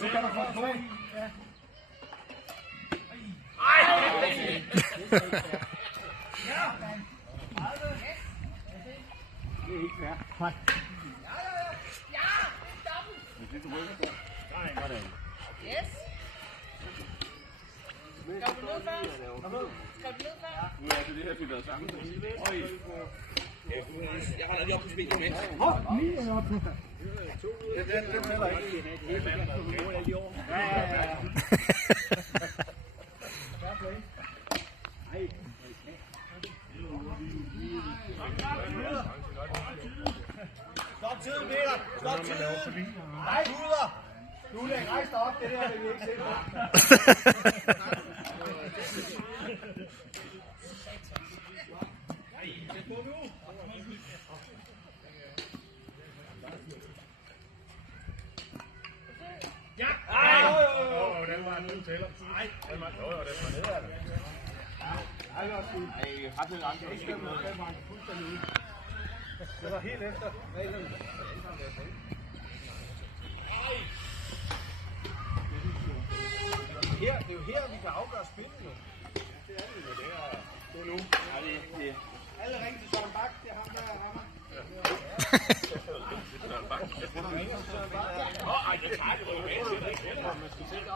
Nu kan du få 2. Det er ikke fair. Nej. Yes. Skal du ned før? Skal du ned før? Nu er det her, vi har været sammen. Jeg holder lige op på spillet med. Det er heller ikke. Ja. Stop tiden, Peter! Stop tiden! Nej, Huder! Du lægger rejse dig op, det der vil vi ikke se på. Ja! Den var en tæller. Nej, den var nede af det. Ej, har den langt. Det var helt efter reglerne. Det er jo her, vi kan afgøre spillet nu. Det er det jo, det er. Det er nu. Ja, det. Alle ringe til Søren Bak, det er ham, der rammer. Ej, det tager det jo med til, der ikke heller. Man skal sikre.